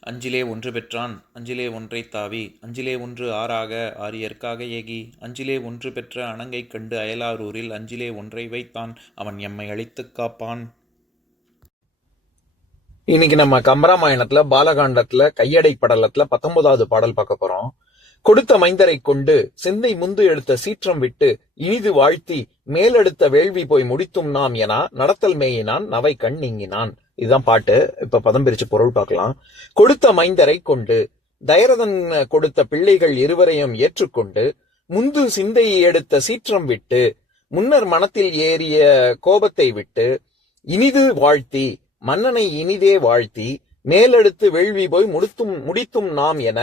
அஞ்சிலே ஒன்று பெற்றான் அஞ்சிலே ஒன்றை தாவி அஞ்சிலே ஒன்று ஆறாக ஆரியற்காக ஏகி அஞ்சிலே ஒன்று பெற்ற அணங்கை கண்டு அயலாரூரில் அஞ்சிலே ஒன்றை வைத்தான் அவன் எம்மை அழித்துக் காப்பான். இன்னைக்கு நம்ம கம்பராமாயணத்துல பாலகாண்டத்துல கையடை படலத்துல பத்தொன்பதாவது பாடல் பார்க்க போறோம். கொடுத்த மைந்தரை கொண்டு சிந்தை முந்து எடுத்த சீற்றம் விட்டு இனிது வாழ்த்தி மேலெடுத்த வேள்வி போய் முடித்தும் நாம் என நடத்தல் மேயினான் நவை கண் நீங்கினான். இதுதான் பாட்டு. இப்ப பதம் பிரிச்சு பொருள் பார்க்கலாம். கொடுத்த மைந்தரை கொண்டு தயரதன் கொடுத்த பிள்ளைகள் இருவரையும் ஏற்றுக்கொண்டு முந்து சிந்தையை எடுத்த சீற்றம் விட்டு முன்னர் மனத்தில் ஏறிய கோபத்தை விட்டு இனிது வாழ்த்தி மன்னனை இனிதே வாழ்த்தி மேலெடுத்து வேள்வி போய் முடித்தும் முடித்தும் நாம் என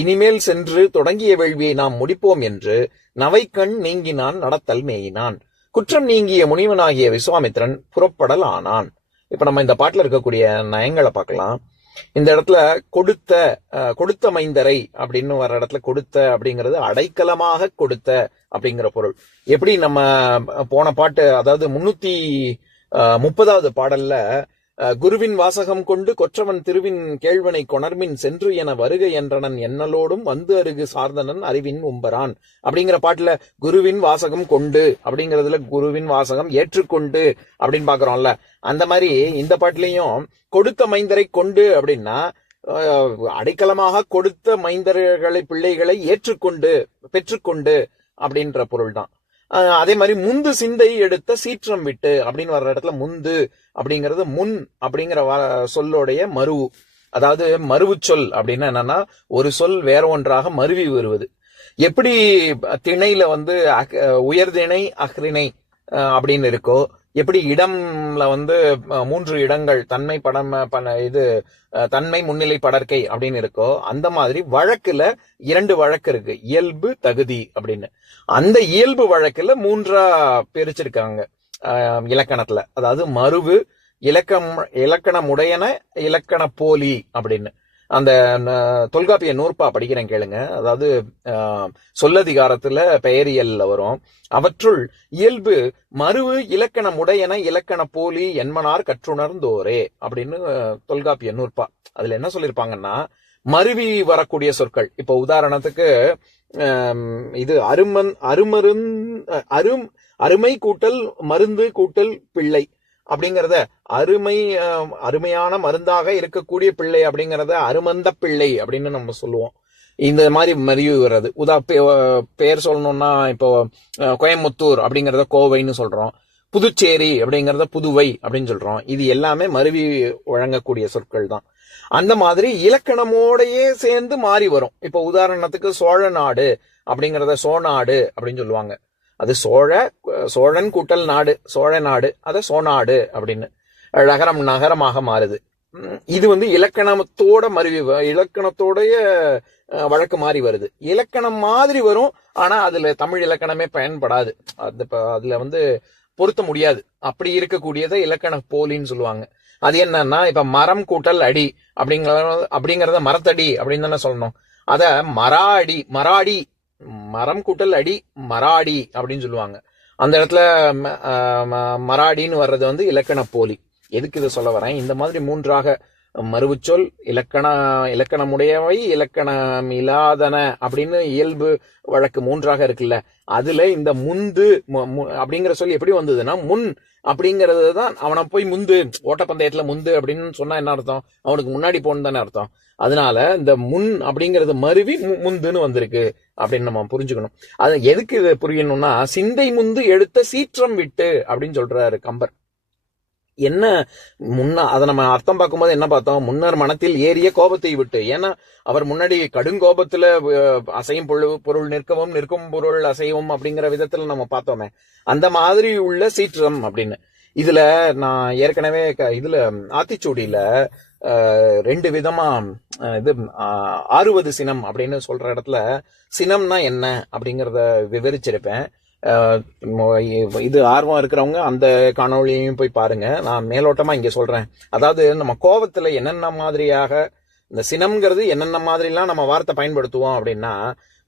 இனிமேல் சென்று தொடங்கிய வேள்வியை நாம் முடிப்போம் என்று நவைக்கண் நீங்கினான் நடத்தல் மேயினான். குற்றம் நீங்கிய முனிவனாகிய விஸ்வாமித்திரன் புறப்படல் ஆனான் இப்ப நம்ம இந்த பாட்டுல இருக்கக்கூடிய நயங்களை பார்க்கலாம். இந்த இடத்துல கொடுத்த அஹ், கொடுத்த மைந்தரை அப்படின்னு வர இடத்துல கொடுத்த அப்படிங்கிறது அடைக்கலமாக கொடுத்த அப்படிங்கிற பொருள். எப்படி நம்ம போன பாட்டு அதாவது முன்னூத்தி முப்பதாவது பாடல்ல குருவின் வாசகம் கொண்டு கொற்றவன் திருவின் கேழ்வனை கொணர்மின் சென்று என வருக என்றனன் எண்ணலோடும் வந்து அருகு சார்ந்தனன் அறிவின் உம்பரான். அப்படிங்கிற பாட்டுல குருவின் வாசகம் கொண்டு அப்படிங்கறதுல குருவின் வாசகம் ஏற்றுக்கொண்டு அப்படின்னு பாக்குறோம்ல அந்த மாதிரி இந்த பாட்டுலயும் கொடுத்த மைந்தரை கொண்டு அப்படின்னா அஹ், அடைக்கலமாக கொடுத்த மைந்தர்களை பிள்ளைகளை ஏற்றுக்கொண்டு பெற்றுக்கொண்டு அப்படின்ற பொருள் தான் அதே மாதிரி முந்து சிந்தை எடுத்த சீற்றம் விட்டு அப்படின்னு வர்ற இடத்துல முந்து அப்படிங்கிறது முன் அப்படிங்கிற வ- சொல்லோடைய மருவு அதாவது மருவு சொல் அப்படின்னா என்னன்னா ஒரு சொல் வேற ஒன்றாக மருவி வருவது. எப்படி திணையில வந்து அக்- உயர்திணை அஹ்ரிணை அப்படின்னு இருக்கோ எப்படி இடம்ல வந்து மூன்று இடங்கள் தன்மை படம் பண- இது தன்மை முன்னிலை படற்கை அப்படின்னு இருக்கோ அந்த மாதிரி வழக்குல இரண்டு வழக்கு இருக்கு. இயல்பு தகுதி அப்படின்னு. அந்த இயல்பு வழக்குல மூன்றா பிரிச்சிருக்காங்க இலக்கணத்துல. அதாவது மருவு இலக்கம் இலக்கணமுடையன இலக்கண போலி அப்படின்னு. அந்த தொல்காப்பிய நூற்பா படிக்கிறேன் கேளுங்க. அதாவது சொல்லதிகாரத்துல பெயரியல்ல வரும். அவற்றுள் இயல்பு மருவு இலக்கணமுடையன இலக்கண போலி என்மனார் கற்றுணர்ந்தோரே அப்படின்னு தொல்காப்பிய நூற்பா. அதுல என்ன சொல்லியிருப்பாங்கன்னா மருவி வரக்கூடிய சொற்கள். இப்போ உதாரணத்துக்கு இது அருமன் அருமருந் அரும் அருமை கூட்டல் மருந்து கூட்டல் பிள்ளை. அப்படிங்கிறத அருமை அருமையான மருந்தாக இருக்கக்கூடிய பிள்ளை அப்படிங்கிறத அருமந்த பிள்ளை அப்படின்னு நம்ம சொல்லுவோம். இந்த மாதிரி மருவி வர்றது உதா பே- பேர் சொல்லணும்னா இப்போ கோயம்புத்தூர் அப்படிங்கிறத கோவைன்னு சொல்றோம். புதுச்சேரி அப்படிங்கிறத புதுவை அப்படின்னு சொல்றோம். இது எல்லாமே மருவி வழங்கக்கூடிய சொற்கள் தான். அந்த மாதிரி இலக்கணமோடையே சேர்ந்து மாறி வரும். இப்போ உதாரணத்துக்கு சோழ நாடு அப்படிங்கிறத சோநாடு அப்படின்னு சொல்லுவாங்க. அது சோழ சோழன் கூட்டல் நாடு சோழ நாடு அதை சோநாடு அப்படின்னு. நகரம் நகரமாக மாறுது. இது வந்து இலக்கணத்தோட மருவி வ- இலக்கணத்தோடைய வழக்கு மாறி வருது. இலக்கணம் மாதிரி வரும் ஆனா அதுல தமிழ் இலக்கணமே பயன்படாது. அது அதுல வந்து பொருத்த முடியாது. அப்படி இருக்கக்கூடியதை இலக்கண போலின்னு சொல்லுவாங்க. அது என்னன்னா இப்ப மரம் கூட்டல் அடி அப்படிங்கிற அப்படிங்கறத மரத்தடி அப்படின்னு தானே சொல்லணும். அத மராடி மராடி மரம் கூட்டல் அடி மராடி அப்படின்னு சொல்லுவாங்க. அந்த இடத்துல ம- ம- மராடின்னு வர்றது வந்து இலக்கண போலி. எதுக்கு இதை சொல்ல வரேன்? இந்த மாதிரி மூன்றாக மறுவுச்சொல் இலக்கண இலக்கணமுடையவை இலக்கணம் இல்லாதன அப்படின்னு இயல்பு வழக்கு மூன்றாக இருக்குல்ல. அதுல இந்த முந்து மு- மு- அப்படிங்கிற சொல் எப்படி வந்ததுன்னா முன் அப்படிங்கிறது தான் அவனை போய் முந்து ஓட்டப்பந்தயத்துல முந்து அப்படின்னு சொன்னா என்ன அர்த்தம்? அவனுக்கு முன்னாடி போன்னு தானே அர்த்தம். அதனால இந்த முன் அப்படிங்கிறது மருவி மு- முந்துன்னு வந்திருக்கு அப்படின்னு நம்ம புரிஞ்சுக்கணும். அது எதுக்கு இது புரியணும்னா சிந்தை முந்து எடுத்த சீற்றம் விட்டு அப்படின்னு சொல்றாரு கம்பர். என்ன முன்ன அதை நம்ம அர்த்தம் பார்க்கும்போது என்ன பார்த்தோம்? முன்னர் மனத்தில் ஏறிய கோபத்தை விட்டு. ஏன்னா அவர் முன்னாடி கடுங்கோபத்துல அசையும் பொருள் பொருள் நிற்கவும் நிற்கும் பொருள் அசையும் அப்படிங்கிற விதத்துல நம்ம பார்த்தோமே. அந்த மாதிரி உள்ள சீற்றம் அப்படின்னு. இதுல நான் ஏற்கனவே க- இதுல ஆத்திச்சூடியில ரெண்டு விதமா இது அறுபது ஆறுவது சினம் அப்படின்னு சொல்ற இடத்துல சினம்னா என்ன அப்படிங்கறத விவரிச்சிருப்பேன். இது ஆர்வம் இருக்கிறவங்க அந்த காணொளியையும் போய் பாருங்க. நான் மேலோட்டமா இங்க சொல்றேன். அதாவது நம்ம கோவத்துல என்னென்ன மாதிரியாக இந்த சினம்ங்கிறது என்னென்ன மாதிரிலாம் நம்ம வார்த்தை பயன்படுத்துவோம் அப்படின்னா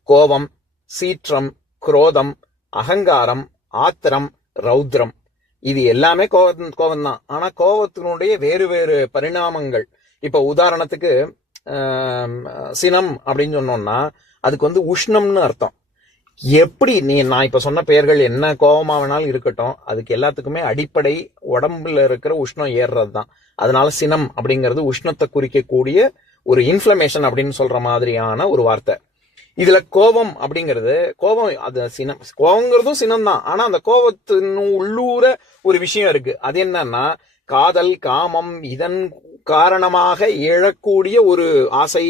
கோபம் சீற்றம் குரோதம் அகங்காரம் ஆத்திரம் ரௌத்ரம். இது எல்லாமே கோவம் கோபம் தான் ஆனா கோபத்தினுடைய வேறு வேறு பரிணாமங்கள். இப்ப உதாரணத்துக்கு சினம் அப்படின்னு சொன்னோம்னா அதுக்கு வந்து உஷ்ணம்னு அர்த்தம். எப்படி நீ நான் இப்ப சொன்ன பெயர்கள் என்ன கோபமா வேணாலும் இருக்கட்டும் அதுக்கு எல்லாத்துக்குமே அடிப்படை உடம்புல இருக்கிற உஷ்ணம் ஏறுறது தான் அதனால சினம் அப்படிங்கிறது உஷ்ணத்தை குறிக்கக்கூடிய ஒரு இன்ஃப்ளமேஷன் அப்படின்னு சொல்ற மாதிரியான ஒரு வார்த்தை. இதுல கோபம் அப்படிங்கிறது கோபம் அது சினம். கோபங்கிறதும் சினம் தான் ஆனா அந்த கோபத்தின் உள்ளூர ஒரு விஷயம் இருக்கு. அது என்னன்னா காதல் காமம் இதன் காரணமாக எழக்கூடிய ஒரு ஆசை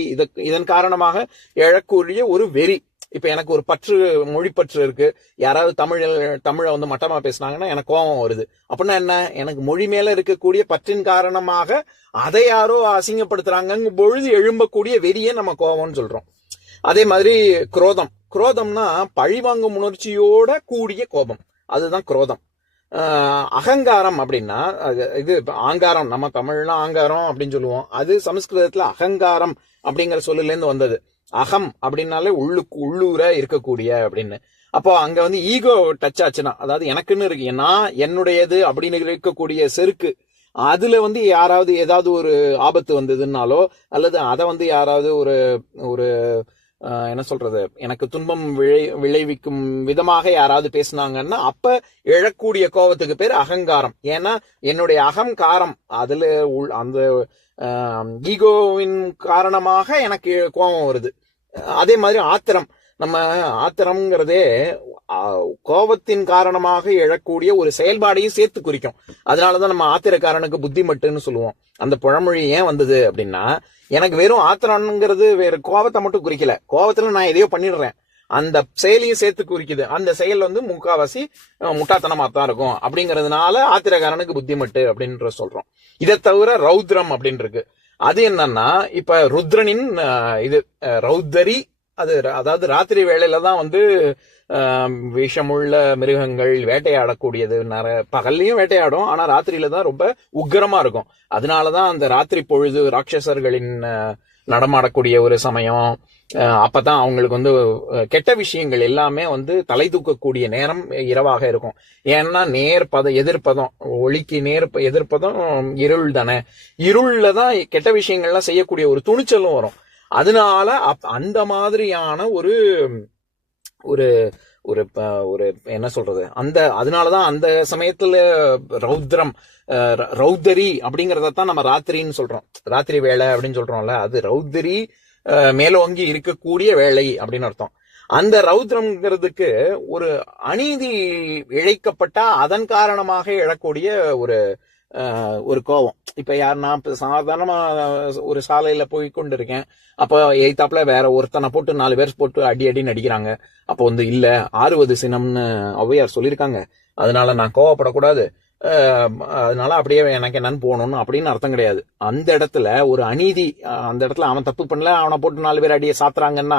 இதன் காரணமாக எழக்கூடிய ஒரு வெறி. இப்ப எனக்கு ஒரு பற்று மொழி பற்று இருக்கு. யாராவது தமிழ் தமிழை வந்து மட்டமா பேசினாங்கன்னா எனக்கு கோபம் வருது. அப்படின்னா என்ன? எனக்கு மொழி மேல இருக்கக்கூடிய பற்றின் காரணமாக அதை யாரோ அசிங்கப்படுத்துறாங்க பொழுது எழும்பக்கூடிய வெறியே நம்ம கோபம்னு சொல்றோம். அதே மாதிரி குரோதம். குரோதம்னா பழிவாங்கும் உணர்ச்சியோட கூடிய கோபம். அதுதான் குரோதம். அகங்காரம் அப்படின்னா அது இது ஆங்காரம். நம்ம தமிழ்னா ஆங்காரம் அப்படின்னு சொல்லுவோம். அது சமஸ்கிருதத்துல அகங்காரம் அப்படிங்கிற சொல்லுல இருந்து வந்தது. அகம் அப்படின்னாலே உள்ளுக்கு உள்ளூர இருக்கக்கூடிய அப்படின்னு. அப்போ அங்க வந்து ஈகோ டச் ஆச்சுன்னா அதாவது எனக்குன்னு இருக்கு நான் என்னுடையது அப்படின்னு இருக்கக்கூடிய செருக்கு அதுல வந்து யாராவது ஏதாவது ஒரு ஆபத்து வந்ததுன்னாலோ அல்லது அதை வந்து யாராவது ஒரு ஒரு என்ன சொல்றது? எனக்கு துன்பம் விளை விளைவிக்கும் விதமாக யாராவது பேசுனாங்கன்னா அப்ப எழக்கூடிய கோபத்துக்கு பேர் அகங்காரம். ஏன்னா என்னுடைய அகங்காரம் அதுல உள் அந்த ஈகோவின் காரணமாக எனக்கு கோபம் வருது. அதே மாதிரி ஆத்திரம். நம்ம ஆத்திரம்ங்கிறதே கோபத்தின் காரணமாக எழக்கூடிய ஒரு செயல்பாடையும் சேர்த்து குறிக்கும். அதனாலதான் நம்ம ஆத்திரக்காரனுக்கு புத்திமட்டுன்னு சொல்லுவோம். அந்த புழமொழி ஏன் வந்தது அப்படின்னா எனக்கு வெறும் ஆத்திரம்ங்கிறது வேற கோபத்தை மட்டும் குறிக்கல. கோபத்துல நான் எதையோ பண்ணிடுறேன். அந்த செயலையும் சேர்த்து குறிக்குது. அந்த செயல் வந்து முக்காவாசி முட்டாத்தனமாக முட்டாத்தனமா தான் இருக்கும். அப்படிங்கறதுனால ஆத்திரக்காரனுக்கு புத்திமட்டு அப்படின்ற சொல்றோம். இதை தவிர ரௌத்ரம் அப்படின்னு இருக்கு அது என்னன்னா இப்ப ருத்ரனின் இது அஹ், ரௌத்தரி அது அதாவது ராத்திரி வேளையில தான் வந்து விஷமுள்ள மிருகங்கள் வேட்டையாடக்கூடியது. நிறைய பகல்லையும் வேட்டையாடும் ஆனால் ராத்திரியில தான் ரொம்ப உக்கரமா இருக்கும். அதனால தான் அந்த ராத்திரி பொழுது ராட்சசர்களின் நடமாடக்கூடிய ஒரு சமயம் அப்பதான் அவங்களுக்கு வந்து கெட்ட விஷயங்கள் எல்லாமே வந்து தலை தூக்கக்கூடிய நேரம் இரவாக இருக்கும். ஏன்னா நேர்பதம் எதிர்ப்பதம் ஒளிக்கு நேர் எதிர்ப்பதம் இருள் தானே. இருள்ல தான் கெட்ட விஷயங்கள்லாம் செய்யக்கூடிய ஒரு துணிச்சலும் வரும். அதனால அப்- அந்த மாதிரியான ஒரு ஒரு ஒரு ப- ஒரு என்ன சொல்றது? அந்த அதனாலதான் அந்த சமயத்துல ரௌத்ரம் ர- ரௌத்தரி அப்படிங்கறத தான் நம்ம ராத்திரின்னு சொல்றோம். ராத்திரி வேலை அப்படின்னு சொல்றோம்ல அது ரௌத்தரி மேலோங்கி இருக்கக்கூடிய வேலை அப்படின்னு அர்த்தம். அந்த ரௌத்ரம்ங்கிறதுக்கு ஒரு அநீதி இழைக்கப்பட்டா அதன் காரணமாக எழக்கூடிய ஒரு ஒரு கோபம் இப்போ யார் நான் சாதாரணமாக ஒரு சாலையில் போய் கொண்டு இருக்கேன் அப்போ எய்தாப்புல வேற ஒருத்தனை போட்டு நாலு பேர் போட்டு அடி அடின்னு அடிக்கிறாங்க அப்போ வந்து இல்லை ஆறுவது சினம்னு ஔவையார் சொல்லியிருக்காங்க. அதனால நான் கோவப்படக்கூடாது. அதனால அப்படியே எனக்கு என்னன்னு போகணும்னு அப்படின்னு அர்த்தம் கிடையாது. அந்த இடத்துல ஒரு அநீதி அந்த இடத்துல அவன் தப்பு பண்ணல அவனை போட்டு நாலு பேர் அடியை சாத்துறாங்கன்னா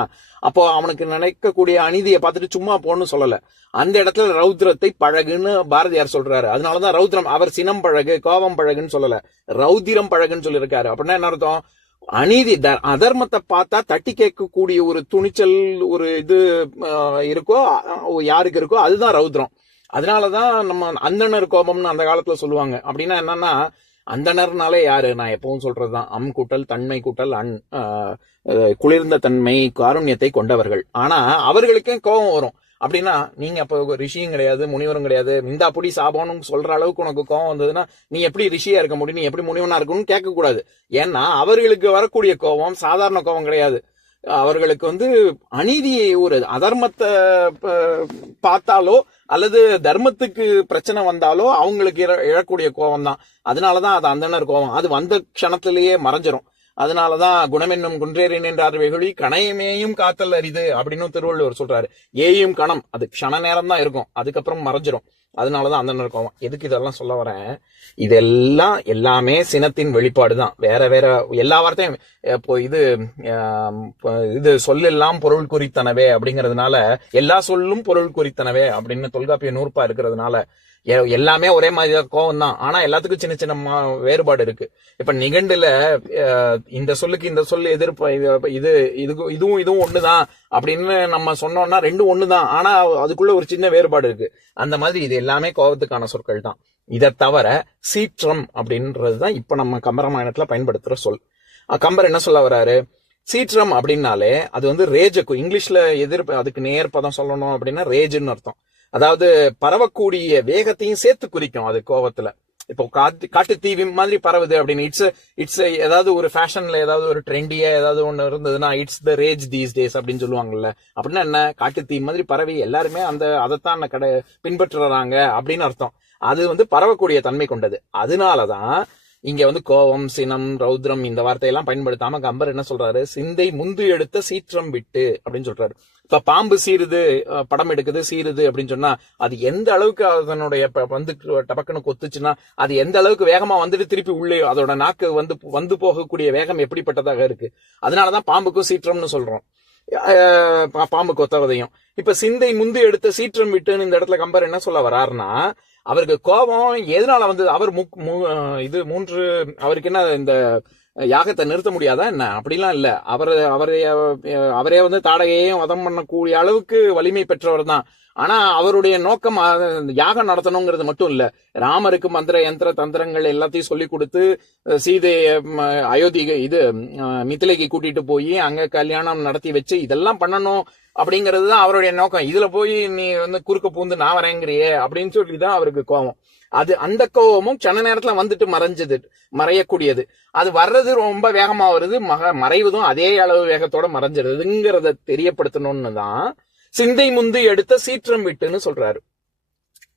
அப்போ அவனுக்கு நினைக்கக்கூடிய அநீதியை பார்த்துட்டு சும்மா போன்னு சொல்லல. அந்த இடத்துல ரௌத்ரத்தை பழகுன்னு பாரதியார் சொல்றாரு. அதனாலதான் ரௌத்ரம் அவர் சினம் பழகு கோபம் பழகுன்னு சொல்லல. ரௌத்திரம் பழகுன்னு சொல்லியிருக்காரு. அப்படின்னா என்ன அர்த்தம்? அநீதி அதர்மத்தை பார்த்தா தட்டி கேட்கக்கூடிய ஒரு துணிச்சல் ஒரு இது இருக்கோ யாருக்கு இருக்கோ அதுதான் ரௌத்ரம். அதனாலதான் நம்ம அந்தணர் கோபம்னு அந்த காலத்துல சொல்லுவாங்க. அப்படின்னா என்னன்னா அந்தணர்னாலே யாரு? நான் எப்பவும் சொல்றதுதான். அம் கூட்டல் தன்மை கூட்டல் அன் குளிர்ந்த தன்மை காருண்யத்தை கொண்டவர்கள். ஆனா அவர்களுக்கே கோபம் வரும். அப்படின்னா நீங்க அப்போ ரிஷியும் கிடையாது முனிவரும் கிடையாது. இந்தா புடி சாபம்னு சொல்ற அளவுக்கு உனக்கு கோவம் வந்ததுன்னா நீ எப்படி ரிஷியா இருக்க முடியும்? நீ எப்படி முனிவனா இருக்கணும்னு கேட்கக்கூடாது. ஏன்னா அவர்களுக்கு வரக்கூடிய கோபம் சாதாரண கோபம் கிடையாது. அவர்களுக்கு வந்து அநீதியை ஒரு அதர்மத்தை பார்த்தாலோ அல்லது தர்மத்துக்கு பிரச்சனை வந்தாலோ அவங்களுக்கு இழ- எழக்கூடிய கோபம் தான் அதனாலதான் அது அந்தனர் கோபம். அது வந்த க்ஷணத்திலேயே மறைஞ்சிரும். அதனாலதான் குணமென்னும் குன்றேறின் என்றார் வெகுளி கணையமேயும் காத்தல் அரிது அப்படின்னு திருவள்ளுவர் சொல்றாரு. ஏயும் கணம் அது க்ஷண நேரம் தான் இருக்கும். அதுக்கப்புறம் மறைஞ்சிரும். அதனாலதான் அந்த நேரம் கோவம். எதுக்கு இதெல்லாம் சொல்ல வரேன்? இதெல்லாம் எல்லாமே சினத்தின் வெளிப்பாடு தான் வேற வேற எல்லா வார்த்தையும் இப்போ இது இப்போ இது சொல்லெல்லாம் பொருள் குறித்தனவே அப்படிங்கிறதுனால எல்லா சொல்லும் பொருள் குறித்தனவே அப்படின்னு தொல்காப்பிய நூற்பா இருக்கிறதுனால எ- எல்லாமே ஒரே மாதிரி தான் கோவம் தான் ஆனா எல்லாத்துக்கும் சின்ன சின்ன மா- வேறுபாடு இருக்கு. இப்ப நிகண்டுல அஹ், இந்த சொல்லுக்கு இந்த சொல்லு எதிர்ப்பு இது- இது இதுக்கும் இதுவும் இதுவும் ஒண்ணுதான். அப்படின்னு நம்ம சொன்னோம்னா ரெண்டும் தான் ஆனால் அதுக்குள்ள ஒரு சின்ன வேறுபாடு இருக்கு. அந்த மாதிரி இது எல்லாமே கோபத்துக்கான சொற்கள் தான். இதை தவிர சீற்றம் அப்படின்றது தான் இப்போ நம்ம கம்பராமாயணத்துல பயன்படுத்துகிற சொல். கம்பர் என்ன சொல்ல வராரு? சீற்றம் அப்படின்னாலே அது வந்து ரேஜுக்கு இங்கிலீஷில் எதிர்ப்பு அதுக்கு நேர் பதம் சொல்லணும் அப்படின்னா ரேஜுன்னு அர்த்தம். அதாவது பரவக்கூடிய வேகத்தையும் சேர்த்து குறிக்கும் அது கோபத்தில். இப்போ காட்டு காட்டு தீவி மாதிரி பரவுது அப்படின்னு. இட்ஸ் இட்ஸ் ஏதாவது ஒரு ஃபேஷன்ல ஏதாவது ஒரு ட்ரெண்டியா ஏதாவது ஒண்ணு இருந்ததுன்னா it's the rage these days அப்படின்னு சொல்லுவாங்கல்ல. அப்படின்னா என்ன? காட்டு தீ மாதிரி பரவி எல்லாருமே அந்த அதைத்தான் கடை பின்பற்றுறாங்க அப்படின்னு அர்த்தம். அது வந்து பரவக்கூடிய தன்மை கொண்டது. அதனாலதான் இங்க வந்து கோபம் சினம் ரௌத்ரம் இந்த வார்த்தையெல்லாம் பயன்படுத்தாம கம்பர் என்ன சொல்றாரு? சிந்தை முந்து எடுத்த சீற்றம் விட்டு அப்படின்னு சொல்றாரு. இப்ப பாம்பு சீருது படம் எடுக்குது சீருது அப்படின்னு சொன்னா அது எந்த அளவுக்கு அதனுடைய வந்து டபக்குன்னு கொத்துச்சுன்னா அது எந்த அளவுக்கு வேகமா வந்துட்டு திருப்பி உள்ளே அதோட நாக்கு வந்து வந்து போகக்கூடிய வேகம் எப்படிப்பட்டதாக இருக்கு. அதனாலதான் பாம்புக்கும் சீற்றம்னு சொல்றோம். பாம்பு கொத்தவதையும் இப்ப சிந்தை முந்து எடுத்த சீற்றம் விட்டுன்னு இந்த இடத்துல கம்பர் என்ன சொல்ல வராருன்னா அவருக்கு கோபம் எதனால வந்தது அவர் முக்- மூ- இது மூன்று அவருக்கு என்ன இந்த யாகத்தை நிறுத்த முடியாதா என்ன? அப்படிலாம் இல்ல. அவர் அவரைய அவரே வந்து தாடகையையும் வதம் பண்ணக்கூடிய அளவுக்கு வலிமை பெற்றவர் தான் ஆனா அவருடைய நோக்கம் யாகம் நடத்தணுங்கிறது மட்டும் இல்ல. ராமருக்கு மந்திர யந்திர தந்திரங்கள் எல்லாத்தையும் சொல்லி கொடுத்து சீதையை ம, இது மித்திலைக்கு மிதிலைக்கு கூட்டிட்டு போய் அங்க கல்யாணம் நடத்தி வச்சு இதெல்லாம் பண்ணணும் அப்படிங்கிறது தான் அவருடைய நோக்கம். இதுல போய் நீ வந்து குறுக்க பூந்து நான் வரேங்கிறியே அப்படின்னு சொல்லி தான் அவருக்கு கோபம். அது அந்த கோபமும் சென்ன நேரத்துல வந்துட்டு மறைஞ்சது மறையக்கூடியது. அது வர்றது ரொம்ப வேகமா வருது மக மறைவதும் அதே அளவு வேகத்தோட மறைஞ்சிருதுங்கிறத தெரியப்படுத்தணும்னு தான் சிந்தை முந்து எடுத்த சீற்றம் விட்டுன்னு சொல்றாரு.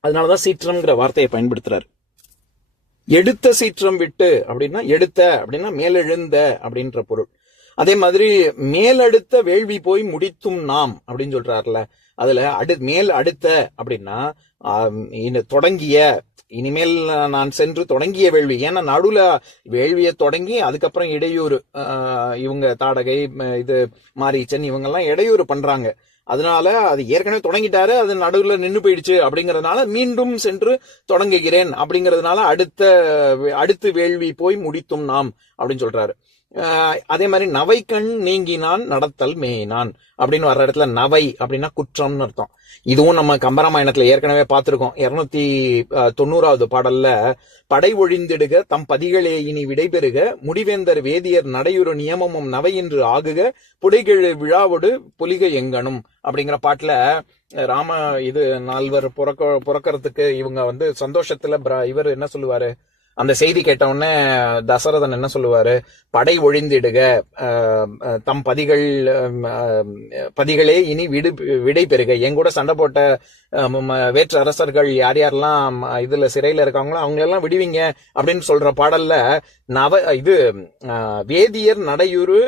அதனாலதான் சீற்றம்ங்கிற வார்த்தையை பயன்படுத்துறாரு. எடுத்த சீற்றம் விட்டு அப்படின்னா எடுத்த அப்படின்னா மேலெழுந்த அப்படின்ற பொருள். அதே மாதிரி மேலடுத்த வேள்வி போய் முடித்தும் நாம் அப்படின்னு சொல்றாருல. அதுல அடு மேல் அடுத்த அப்படின்னா தொடங்கிய இனிமேல் நான் சென்று தொடங்கிய வேள்வி. ஏன்னா நடுவுல வேள்வியை தொடங்கி அதுக்கப்புறம் இடையூறு ஆஹ், இவங்க தாடகை இது மாரீச்சன் இவங்கெல்லாம் இடையூறு பண்றாங்க. அதனால அது ஏற்கனவே தொடங்கிட்டாரு அது நடுவுல நின்னு போயிடுச்சு அப்படிங்கறதுனால மீண்டும் சென்று தொடங்குகிறேன் அப்படிங்கறதுனால அடுத்த அடுத்து வேள்வி போய் முடித்தும் நாம் அப்படின்னு சொல்றாரு. அதே மாதிரி நவைக்கண் நீங்கினான் நடத்தல் மேயினான் அப்படின்னு வர்ற இடத்துல நவை அப்படின்னா குற்றம்னு அர்த்தம். இதுவும் நம்ம கம்பராமாயணத்துல ஏற்கனவே பார்த்திருக்கோம். இருநூத்தி தொண்ணூறாவது பாடல்ல படை ஒழிந்திடுக தம் பதிகளே இனி விடைபெறுக முடிவேந்தர் வேதியர் நடையுறு நியமமும் நவை என்று ஆகுக புடைகெழு விழாவோடு புலிக எங்கனும் அப்படிங்கிற பாட்டுல ராம இது நால்வர் புறக்க புறக்கிறதுக்கு இவங்க வந்து சந்தோஷத்துல இவர் என்ன சொல்லுவாரு? அந்த செய்தி கேட்டவுடனே தசரதன் என்ன சொல்லுவாரு? படை ஒழிந்திடுக. தம் பதிகள் பதிகளே இனி விடு விடை பெறுக. என் கூட சண்டை போட்ட வேற்று அரசர்கள் யார் யாரெல்லாம் இதுல சிறையில இருக்காங்களோ அவங்களெல்லாம் விடுவீங்க அப்படின்னு சொல்ற பாடல்ல நவ இது வேதியர் நடையுறு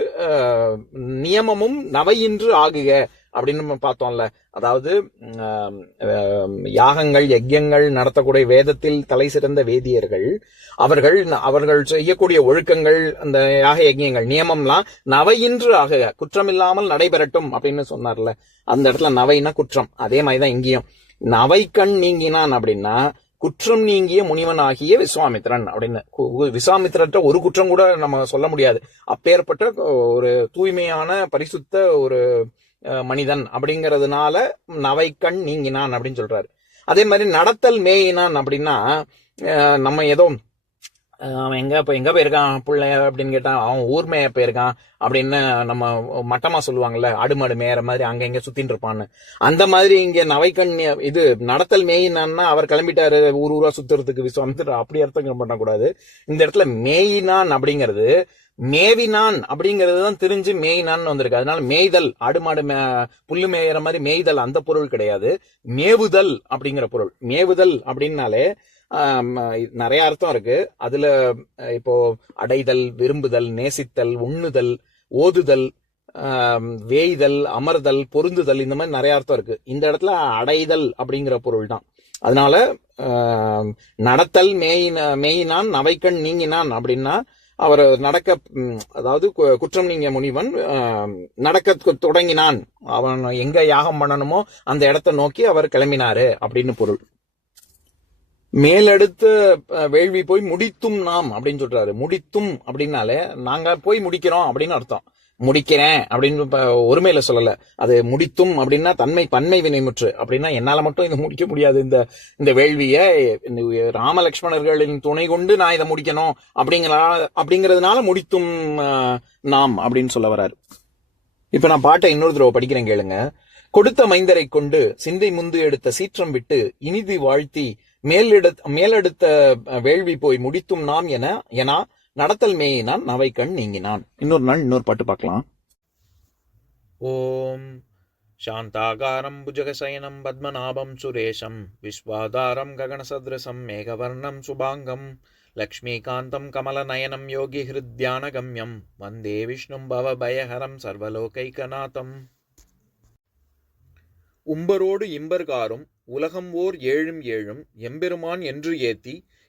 நியமமும் நவையின்று ஆகுக. அப்படின்னு நம்ம பார்த்தோம்ல. அதாவது யாகங்கள் யஜ்யங்கள் நடத்தக்கூடிய வேதத்தில் தலை சிறந்த வேதியர்கள் அவர்கள் அவர்கள் செய்யக்கூடிய ஒழுக்கங்கள் அந்த யாக யஜ்யங்கள் நியமம்லாம் நவையின்று ஆக குற்றமில்லாமல் நடைபெறட்டும் அப்படின்னு சொன்னார்ல. அந்த இடத்துல நவைனா குற்றம். அதே மாதிரிதான் இங்கேயும். நவை கண் நீங்கினான் அப்படின்னா குற்றம் நீங்கிய முனிவன் ஆகிய விஸ்வாமித்ரன் அப்படின்னு. கு- ஒரு குற்றம் கூட நம்ம சொல்ல முடியாது. அப்பேற்பட்ட ஒரு தூய்மையான பரிசுத்த ஒரு மனிதன் அப்படிங்கிறதுனால நவைக்கண் நீங்கினான் அப்படின்னு சொல்றாரு. அதே மாதிரி நடத்தல் மேயினான் அப்படின்னா நம்ம ஏதோ அவன் எங்க இப்ப எங்க போயிருக்கான் பிள்ளை அப்படின்னு கேட்டா அவன் ஊர் மேய போயிருக்கான் அப்படின்னு நம்ம மட்டமா சொல்லுவாங்கல்ல ஆடு மாடு மேயற மாதிரி அங்க எங்க சுத்தின்னு இருப்பான்னு. அந்த மாதிரி இங்க நவைக்கண் இது நடத்தல் மேயினான்னா அவர் கிளம்பிட்டாரு ஊர் ஊரா சுத்துறதுக்கு விஸ்வாமித்திரர் அப்படி அர்த்தம் பண்ணக்கூடாது. இந்த இடத்துல மேயினான் அப்படிங்கிறது மேவினான் அப்படிங்கிறது தான் தெரிஞ்சு மேய்னான் வந்திருக்கு. அதனால மேய்தல் ஆடு மாடு மே புல்லு மேயிற மாதிரி மேய்தல் அந்த பொருள் கிடையாது. மேவுதல் அப்படிங்கிற பொருள். மேவுதல் அப்படின்னாலே நிறைய அர்த்தம் இருக்கு. அதுல இப்போ அடைதல் விரும்புதல் நேசித்தல் உண்ணுதல் ஓதுதல் வேய்தல் அமர்தல் பொருந்துதல் இந்த மாதிரி நிறைய அர்த்தம் இருக்கு. இந்த இடத்துல அடைதல் அப்படிங்கிற பொருள் தான். அதனால நடத்தல் மேயின மேயினான் நவைக்கண் நீங்கினான் அப்படின்னா அவர் நடக்க அதாவது கு- குற்றம் நீங்க முனிவன் நடக்க தொடங்கினான். அவன் எங்க யாகம் பண்ணணுமோ அந்த இடத்தை நோக்கி அவர் கிளம்பினாரு அப்படின்னு பொருள். மேலெடுத்த வேள்வி போய் முடித்தும் நாம் அப்படின்னு சொல்றாரு. முடித்தும் அப்படின்னாலே நாங்க போய் முடிக்கிறோம் அப்படின்னு அர்த்தம். முடிக்கிறேன் அப்படின்னு ஒருமையில சொல்லல. அது முடித்தும் அப்படின்னா தன்மை பன்மை வினைமுற்று. அப்படின்னா என்னால மட்டும் இதை முடிக்க முடியாது. இந்த இந்த வேள்வியை இந்த ராமலட்சுமணர்களின் துணை கொண்டு நான் இதை முடிக்கணும் அப்படிங்கிற அப்படிங்கிறதுனால முடித்தும் அஹ், நாம் அப்படின்னு சொல்ல வர்றாரு இப்ப நான் பாட்டை இன்னொரு தடவை படிக்கிறேன் கேளுங்க. கொடுத்த மைந்தரை கொண்டு சிந்தை முந்து எடுத்த சீற்றம் விட்டு இனிதி வாழ்த்தி மேலெடு மேலெடுத்த வேள்வி போய் முடித்தும் நாம் என ஏன்னா நடத்தல் மேயினான் நவை கண் நீங்கினான் இன்னொரு நாள் இன்னொரு பாட்டு பார்க்கலாம் ॐ शान्ताकारं भुजगशयनं पद्मनाभं सुरेशं विश्वाधारं गगनसदृशं मेघवर्णं शुभाङ्गं लक्ष्मीकान्तं कमलनयनं योगिहृद्यानगम्यं वन्दे विष्णुं भवभयहरं सर्वलोकैकनाथम् உம்பரோடு இம்பர்காரும் உலகம் ஓர் ஏழும் ஏழும் எம்பெருமான் என்று ஏத்தி